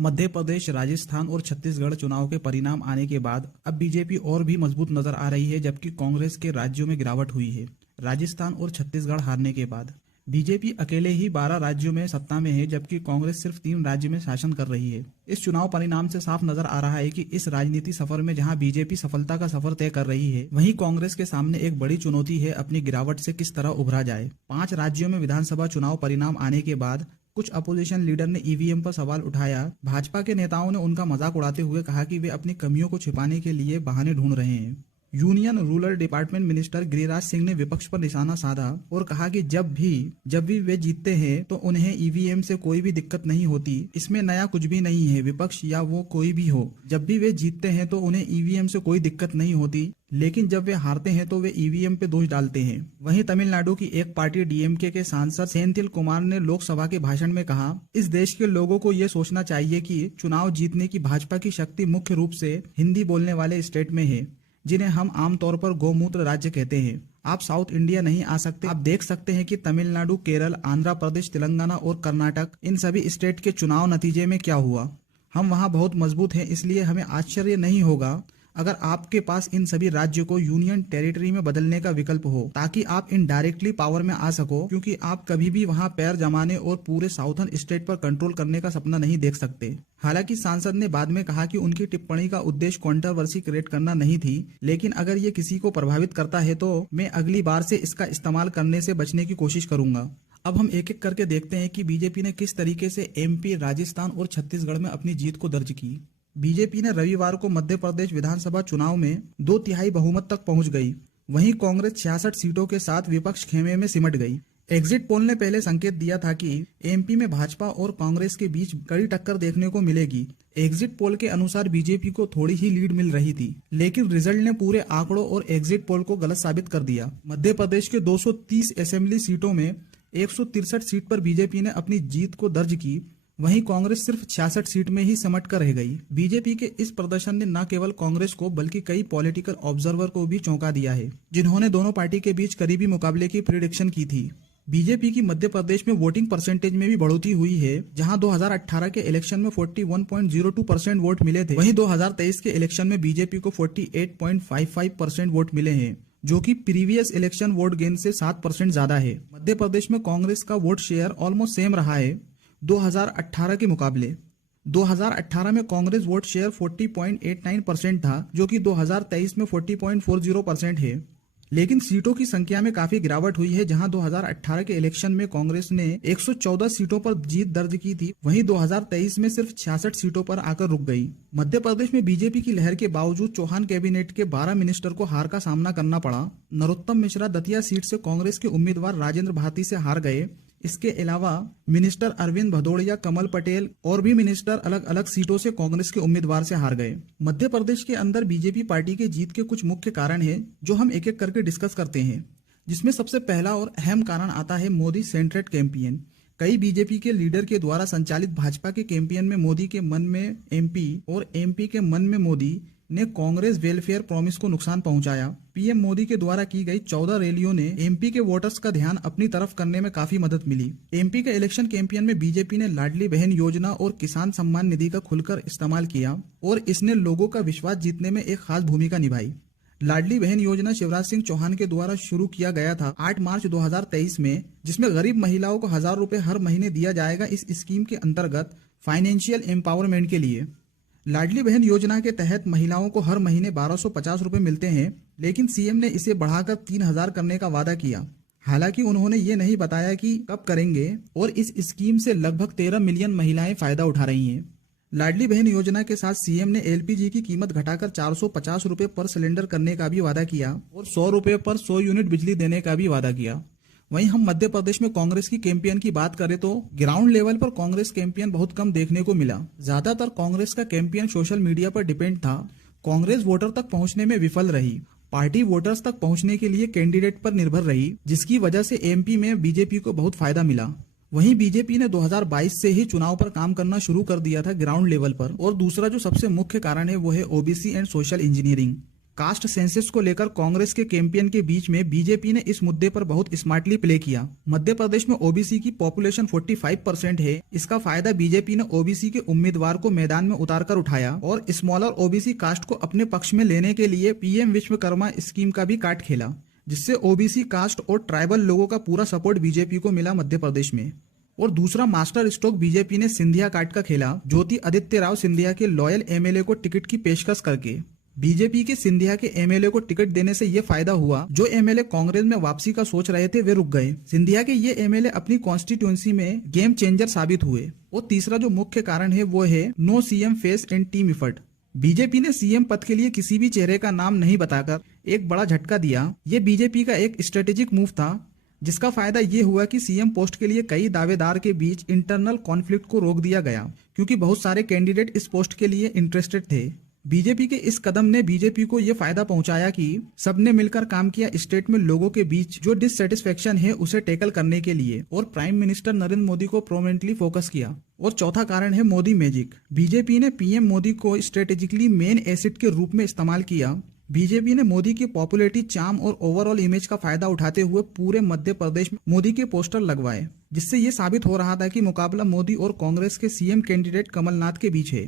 मध्य प्रदेश, राजस्थान और छत्तीसगढ़ चुनाव के परिणाम आने के बाद अब बीजेपी और भी मजबूत नजर आ रही है, जबकि कांग्रेस के राज्यों में गिरावट हुई है। राजस्थान और छत्तीसगढ़ हारने के बाद बीजेपी अकेले ही 12 राज्यों में सत्ता में है, जबकि कांग्रेस सिर्फ 3 राज्य में शासन कर रही है। इस चुनाव परिणाम से साफ नजर आ रहा है कि इस राजनीति सफर में जहां बीजेपी सफलता का सफर तय कर रही है, वहीं कांग्रेस के सामने एक बड़ी चुनौती है अपनी गिरावट से किस तरह उभरा जाए। 5 राज्यों में विधानसभा चुनाव परिणाम आने के बाद कुछ अपोजिशन लीडर ने ईवीएम पर सवाल उठाया। भाजपा के नेताओं ने उनका मजाक उड़ाते हुए कहा कि वे अपनी कमियों को छिपाने के लिए बहाने ढूंढ रहे हैं। Union rural department minister Giriraj Singh ने विपक्ष पर निशाना साधा और कहा कि जब भी वे जीतते हैं तो उन्हें ईवीएम से कोई भी दिक्कत नहीं होती। इसमें नया कुछ भी नहीं है। विपक्ष या वो कोई भी हो, जब भी वे जीतते हैं तो उन्हें ईवीएम से कोई दिक्कत नहीं होती, लेकिन जब वे हारते हैं तो वे ईवीएम पे दोष डालते हैं। वहीं तमिलनाडु की एक पार्टी डीएमके के सांसद सेंथिल कुमार ने लोकसभा के भाषण में कहा, इस देश के लोगों को ये सोचना चाहिए कि चुनाव जीतने की भाजपा की शक्ति मुख्य रूप से हिंदी बोलने वाले स्टेट में है, जिन्हें हम आमतौर पर गोमूत्र राज्य कहते हैं। आप साउथ इंडिया नहीं आ सकते। आप देख सकते हैं कि तमिलनाडु, केरल, आंध्र प्रदेश, तेलंगाना और कर्नाटक, इन सभी स्टेट के चुनाव नतीजे में क्या हुआ। हम वहां बहुत मजबूत हैं, इसलिए हमें आश्चर्य नहीं होगा अगर आपके पास इन सभी राज्यों को यूनियन टेरिटरी में बदलने का विकल्प हो, ताकि आप इनडायरेक्टली पावर में आ सको, क्योंकि आप कभी भी वहां पैर जमाने और पूरे साउथर्न स्टेट पर कंट्रोल करने का सपना नहीं देख सकते। हालांकि सांसद ने बाद में कहा कि उनकी टिप्पणी का उद्देश्य कंट्रोवर्सी क्रिएट करना नहीं थी, लेकिन अगर ये किसी को प्रभावित करता है तो मैं अगली बार से इसका इस्तेमाल करने से बचने की कोशिश करूंगा। अब हम एक एक करके देखते हैं कि बीजेपी ने किस तरीके से एमपी, राजस्थान और छत्तीसगढ़ में अपनी जीत को दर्ज की। बीजेपी ने रविवार को मध्य प्रदेश विधानसभा चुनाव में 2/3 बहुमत तक पहुंच गई। वहीं कांग्रेस 66 सीटों के साथ विपक्ष खेमे में सिमट गई। एग्जिट पोल ने पहले संकेत दिया था कि एमपी में भाजपा और कांग्रेस के बीच कड़ी टक्कर देखने को मिलेगी। एग्जिट पोल के अनुसार बीजेपी को थोड़ी ही लीड मिल रही थी, लेकिन रिजल्ट ने पूरे आंकड़ों और एग्जिट पोल को गलत साबित कर दिया। मध्य प्रदेश के 230 असेंबली सीटों में 163 सीट पर बीजेपी ने अपनी जीत को दर्ज की। वहीं कांग्रेस सिर्फ 66 सीट में ही समट कर रह गई। बीजेपी के इस प्रदर्शन ने न केवल कांग्रेस को बल्कि कई पॉलिटिकल ऑब्जर्वर को भी चौंका दिया है, जिन्होंने दोनों पार्टी के बीच करीबी मुकाबले की प्रिडिक्शन की थी। बीजेपी की मध्य प्रदेश में वोटिंग परसेंटेज में भी बढ़ोतरी हुई है, जहां 2018 के इलेक्शन में 41.02% वोट मिले थे, वहीं 2023 के इलेक्शन में बीजेपी को 48.55% वोट मिले हैं, जो कि प्रीवियस इलेक्शन वोट गेन से 7% ज्यादा है। मध्य प्रदेश में कांग्रेस का वोट शेयर ऑलमोस्ट सेम रहा है 2018 के मुकाबले। 2018 में कांग्रेस वोट शेयर 40.89% था, जो कि 2023 में 40.40% है। लेकिन सीटों की संख्या में काफी गिरावट हुई है, जहां 2018 के इलेक्शन में कांग्रेस ने 114 सीटों पर जीत दर्ज की थी, वहीं 2023 में सिर्फ 66 सीटों पर आकर रुक गई। मध्य प्रदेश में बीजेपी की लहर के बावजूद चौहान कैबिनेट के 12 मिनिस्टर को हार का सामना करना पड़ा। नरोत्तम मिश्रा दतिया सीट से कांग्रेस के उम्मीदवार राजेंद्र भारती से हार गए। इसके अलावा मिनिस्टर अरविंद भदौड़िया, कमल पटेल और भी मिनिस्टर अलग अलग सीटों से कांग्रेस के उम्मीदवार से हार गए। मध्य प्रदेश के अंदर बीजेपी पार्टी के जीत के कुछ मुख्य कारण हैं, जो हम एक एक करके डिस्कस करते हैं, जिसमें सबसे पहला और अहम कारण आता है मोदी सेंट्रेड कैंपेन। कई बीजेपी के लीडर के द्वारा संचालित भाजपा के कैंपेन में मोदी के मन में एमपी और एमपी के मन में मोदी ने कांग्रेस वेलफेयर प्रॉमिस को नुकसान पहुंचाया। पीएम मोदी के द्वारा की गई 14 रैलियों ने एमपी के वोटर्स का ध्यान अपनी तरफ करने में काफी मदद मिली। एमपी के इलेक्शन कैंपेन में बीजेपी ने लाडली बहन योजना और किसान सम्मान निधि का खुलकर इस्तेमाल किया और इसने लोगों का विश्वास जीतने में एक खास भूमिका निभाई। लाडली बहन योजना शिवराज सिंह चौहान के द्वारा शुरू किया गया था 8 मार्च 2023 में, जिसमें गरीब महिलाओं को 1000 रुपए हर महीने दिया जाएगा। इस स्कीम के अंतर्गत फाइनेंशियल एम्पावरमेंट के लिए लाडली बहन योजना के तहत महिलाओं को हर महीने 1250 रुपए मिलते हैं, लेकिन सीएम ने इसे बढ़ाकर 3000 करने का वादा किया। हालांकि उन्होंने ये नहीं बताया कि कब करेंगे, और इस स्कीम से लगभग 13 मिलियन महिलाएं फायदा उठा रही हैं। लाडली बहन योजना के साथ सीएम ने एलपीजी की कीमत घटाकर 450 रुपए पर सिलेंडर करने का भी वादा किया और 100 रुपए पर 100 यूनिट बिजली देने का भी वादा किया। वहीं हम मध्य प्रदेश में कांग्रेस की कैंपेन की बात करें तो ग्राउंड लेवल पर कांग्रेस कैंपेन बहुत कम देखने को मिला। ज्यादातर कांग्रेस का कैंपेन सोशल मीडिया पर डिपेंड था। कांग्रेस वोटर तक पहुंचने में विफल रही। पार्टी वोटर्स तक पहुंचने के लिए कैंडिडेट पर निर्भर रही, जिसकी वजह से एमपी में बीजेपी को बहुत फायदा मिला। वहीं बीजेपी ने 2022 से ही चुनाव पर काम करना शुरू कर दिया था ग्राउंड लेवल पर। और दूसरा जो सबसे मुख्य कारण है वो है OBC and social engineering. Caste census को लेकर कांग्रेस के कैंपेन के बीच में बीजेपी ने इस मुद्दे पर बहुत स्मार्टली प्ले किया। मध्य प्रदेश में ओबीसी की पॉपुलेशन 45% है। इसका फायदा बीजेपी ने ओबीसी के उम्मीदवार को मैदान में उतारकर उठाया और स्मॉलर ओबीसी कास्ट को अपने पक्ष में लेने के लिए पीएम विश्वकर्मा स्कीम का भी कार्ड खेला, जिससे ओबीसी कास्ट और ट्राइबल लोगों का पूरा सपोर्ट बीजेपी को मिला मध्य प्रदेश में। और दूसरा मास्टर स्ट्रोक बीजेपी ने सिंधिया कार्ड का खेला। ज्योति आदित्य राव सिंधिया के लॉयल एमएलए को टिकट की पेशकश करके बीजेपी के सिंधिया के एमएलए को टिकट देने से ये फायदा हुआ, जो एमएलए कांग्रेस में वापसी का सोच रहे थे वे रुक गए। सिंधिया के ये एमएलए अपनी कॉन्स्टिट्यूएंसी में गेम चेंजर साबित हुए। और तीसरा जो मुख्य कारण है वो है no CM face and team effort. BJP ने सीएम पद के लिए किसी भी चेहरे का नाम नहीं बताकर एक बड़ा झटका दिया। ये बीजेपी का एक स्ट्रेटेजिक मूव था, जिसका फायदा ये हुआ कि सीएम पोस्ट के लिए कई दावेदार के बीच इंटरनल कॉन्फ्लिक्ट को रोक दिया गया, क्योंकि बहुत सारे कैंडिडेट इस पोस्ट के लिए इंटरेस्टेड थे। बीजेपी के इस कदम ने बीजेपी को यह फायदा पहुंचाया कि सबने मिलकर काम किया स्टेट में लोगों के बीच जो डिससेटिस्फेक्शन है उसे टैकल करने के लिए, और प्राइम मिनिस्टर नरेंद्र मोदी को प्रोमिनेंटली फोकस किया। और चौथा कारण है मोदी मैजिक। बीजेपी ने पीएम मोदी को स्ट्रेटेजिकली मेन एसेट के रूप में इस्तेमाल किया। बीजेपी ने मोदी की पॉपुलैरिटी, चार्म और ओवरऑल इमेज का फायदा उठाते हुए पूरे मध्य प्रदेश में मोदी के पोस्टर लगवाए, जिससे ये साबित हो रहा था कि मुकाबला मोदी और कांग्रेस के सीएम कैंडिडेट कमलनाथ के बीच है।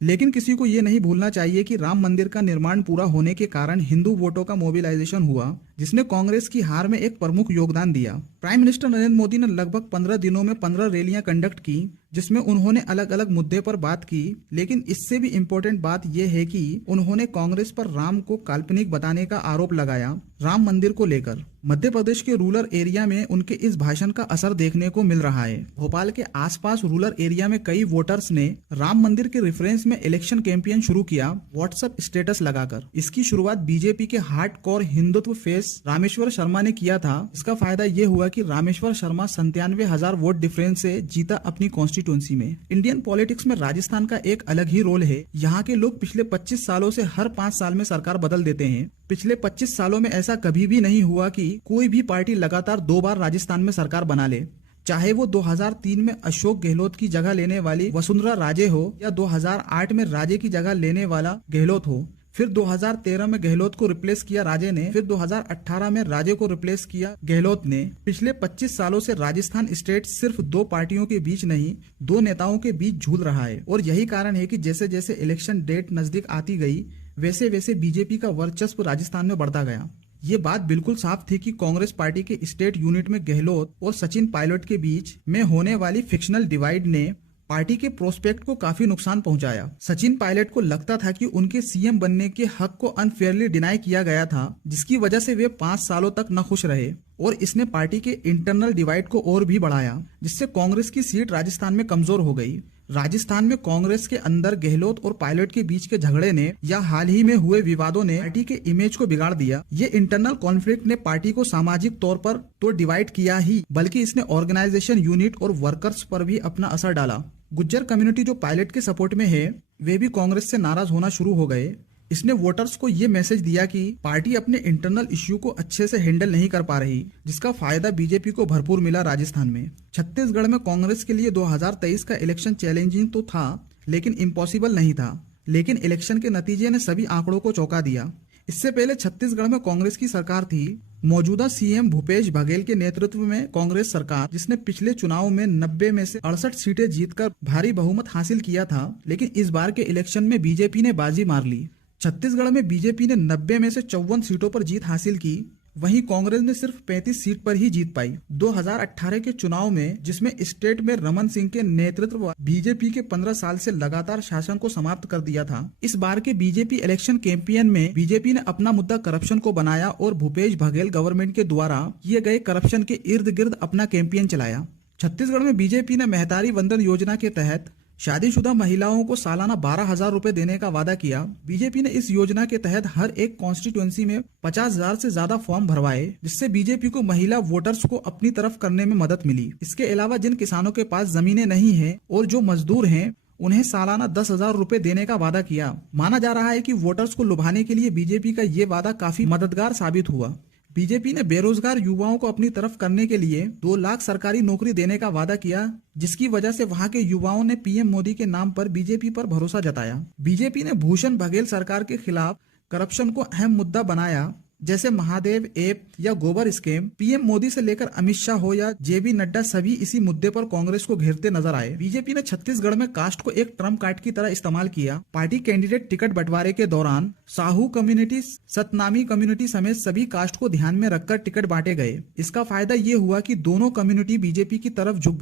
लेकिन किसी को ये नहीं भूलना चाहिए कि राम मंदिर का निर्माण पूरा होने के कारण हिंदू वोटों का मोबिलाइजेशन हुआ, जिसने कांग्रेस की हार में एक प्रमुख योगदान दिया। प्राइम मिनिस्टर नरेंद्र मोदी ने लगभग 15 दिनों में 15 रैलियां कंडक्ट की, जिसमें उन्होंने अलग अलग मुद्दे पर बात की। लेकिन इससे भी इम्पोर्टेंट बात यह है कि उन्होंने कांग्रेस पर राम को काल्पनिक बताने का आरोप लगाया राम मंदिर को लेकर। मध्य प्रदेश के रूरल एरिया में उनके इस भाषण का असर देखने को मिल रहा है। भोपाल के आसपास रूरल एरिया में कई वोटर्स ने राम मंदिर के रेफरेंस में इलेक्शन कैंपेन शुरू किया व्हाट्सएप स्टेटस लगाकर। इसकी शुरुआत बीजेपी के हार्डकोर हिंदुत्व फेस रामेश्वर शर्मा ने किया था। इसका फायदा ये हुआ कि रामेश्वर शर्मा 97,000 वोट डिफरेंस से जीता अपनी कॉन्स्टिट्यूंसी में। इंडियन पॉलिटिक्स में राजस्थान का एक अलग ही रोल है। यहाँ के लोग पिछले 25 सालों से हर 5 साल में सरकार बदल देते हैं। पिछले 25 सालों में ऐसा कभी भी नहीं हुआ कि कोई भी पार्टी लगातार 2 बार राजस्थान में सरकार बना ले, चाहे वो 2003 में अशोक गहलोत की जगह लेने वाली वसुंधरा राजे हो या 2008 में राजे की जगह लेने वाला गहलोत हो। फिर 2013 में गहलोत को रिप्लेस किया राजे ने, फिर 2018 में राजे को रिप्लेस किया गहलोत ने। पिछले 25 सालों से राजस्थान स्टेट सिर्फ 2 पार्टियों के बीच नहीं, 2 नेताओं के बीच झूल रहा है। और यही कारण है कि जैसे जैसे इलेक्शन डेट नजदीक आती गई, वैसे वैसे बीजेपी का वर्चस्व राजस्थान में बढ़ता गया। ये बात बिल्कुल साफ थी कि कांग्रेस पार्टी के स्टेट यूनिट में गहलोत और सचिन पायलट के बीच में होने वाली फिक्शनल डिवाइड ने पार्टी के प्रोस्पेक्ट को काफी नुकसान पहुंचाया। सचिन पायलट को लगता था कि उनके सीएम बनने के हक को अनफेयरली डिनाई किया गया था, जिसकी वजह से वे 5 सालों तक न खुश रहे, और इसने पार्टी के इंटरनल डिवाइड को और भी बढ़ाया, जिससे कांग्रेस की सीट राजस्थान में कमजोर हो गई। राजस्थान में कांग्रेस के अंदर गहलोत और पायलट के बीच के झगड़े ने या हाल ही में हुए विवादों ने पार्टी के इमेज को बिगाड़ दिया। ये इंटरनल कॉन्फ्लिक्ट ने पार्टी को सामाजिक तौर पर तो डिवाइड किया ही, बल्कि इसने ऑर्गेनाइजेशन यूनिट और वर्कर्स पर भी अपना असर डाला। गुज्जर कम्युनिटी जो पायलट के सपोर्ट में है, वे भी कांग्रेस से नाराज होना शुरू हो गए। इसने वोटर्स को ये मैसेज दिया कि पार्टी अपने इंटरनल इश्यू को अच्छे से हैंडल नहीं कर पा रही, जिसका फायदा बीजेपी को भरपूर मिला राजस्थान में। छत्तीसगढ़ में कांग्रेस के लिए 2023 का इलेक्शन चैलेंजिंग तो था, लेकिन इम्पॉसिबल नहीं था। लेकिन इलेक्शन के नतीजे ने सभी आंकड़ों को चौंका दिया। इससे पहले छत्तीसगढ़ में कांग्रेस की सरकार थी। मौजूदा सीएम भूपेश बघेल के नेतृत्व में कांग्रेस सरकार, जिसने पिछले चुनाव में 90 में से 68 सीटें जीतकर भारी बहुमत हासिल किया था, लेकिन इस बार के इलेक्शन में बीजेपी ने बाजी मार ली। छत्तीसगढ़ में बीजेपी ने 90 में से 54 सीटों पर जीत हासिल की, वहीं कांग्रेस ने सिर्फ 35 सीट पर ही जीत पाई। 2018 के चुनाव में, जिसमें स्टेट में रमन सिंह के नेतृत्व बीजेपी के 15 साल से लगातार शासन को समाप्त कर दिया था, इस बार के बीजेपी इलेक्शन कैंपेन में बीजेपी ने अपना मुद्दा करप्शन को बनाया और भूपेश बघेल गवर्नमेंट के द्वारा किए गए करप्शन के इर्द गिर्द अपना कैंपेन चलाया। छत्तीसगढ़ में बीजेपी ने मेहतारी वंदन योजना के तहत शादीशुदा महिलाओं को सालाना 12,000 रुपए देने का वादा किया। बीजेपी ने इस योजना के तहत हर एक कॉन्स्टिट्यूएंसी में 50,000 से ज्यादा फॉर्म भरवाए, जिससे बीजेपी को महिला वोटर्स को अपनी तरफ करने में मदद मिली। इसके अलावा जिन किसानों के पास जमीनें नहीं हैं और जो मजदूर हैं, उन्हें सालाना 10,000 रुपए देने का वादा किया। माना जा रहा है कि वोटर्स को लुभाने के लिए बीजेपी का ये वादा काफी मददगार साबित हुआ। बीजेपी ने बेरोजगार युवाओं को अपनी तरफ करने के लिए 2 लाख सरकारी नौकरी देने का वादा किया, जिसकी वजह से वहां के युवाओं ने पीएम मोदी के नाम पर बीजेपी पर भरोसा जताया। बीजेपी ने भूषण बघेल सरकार के खिलाफ करप्शन को अहम मुद्दा बनाया, जैसे महादेव ऐप या गोबर स्कैम। पीएम मोदी से लेकर अमित शाह हो या जेबी नड्डा, सभी इसी मुद्दे पर कांग्रेस को घेरते नजर आए। बीजेपी ने छत्तीसगढ़ में कास्ट को एक ट्रम्प कार्ड की तरह इस्तेमाल किया। पार्टी कैंडिडेट टिकट बंटवारे के दौरान साहू कम्युनिटी, सतनामी कम्युनिटी समेत सभी कास्ट को ध्यान में रखकर टिकट बांटे गए। इसका फायदा ये हुआ कि दोनों कम्युनिटी बीजेपी की तरफ झुक